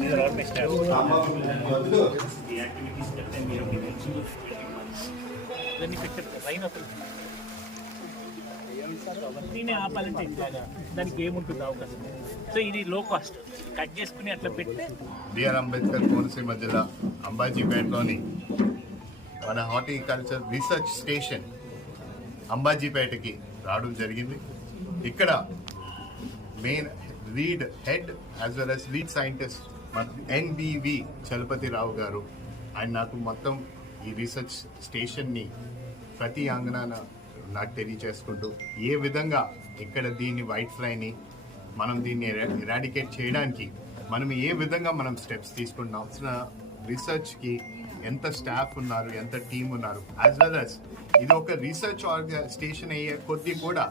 These are all my staff. The activities that then we have given to 20 months. Then you picture the line of నేనే ఆపాలంటే ఇట్లాగా దానికి ఏముంటుంది అవకాశం. So ఇది లో కాస్ట్ కట్ చేసుకుని అట్లా పెడితే బిఆర్ అంబేద్కర్ కోనసీమ జిల్లా అంబాజీపేటలోని మన హార్టికల్చర్ రీసెర్చ్ స్టేషన్ అంబాజీపేటకి రావడం జరిగింది. ఇక్కడ main lead head as well as lead scientist NBV Chalapathi Rao garu ఆయన నాకు మొత్తం ఈ రీసెర్చ్ స్టేషన్ని ప్రతి అంగనాన నాకు తెలియచేసుకుంటూ ఏ విధంగా ఇక్కడ దీన్ని వైట్ ఫ్లైని మనం దీన్ని ఎరాడికేట్ చేయడానికి మనం ఏ విధంగా మనం స్టెప్స్ తీసుకుంటున్నాం, రీసెర్చ్కి ఎంత స్టాఫ్ ఉన్నారు, ఎంత టీం ఉన్నారు, యాజ్ వెల్ యాజ్ ఇది ఒక రీసెర్చ్ స్టేషన్ అయ్యే కొద్దీ కూడా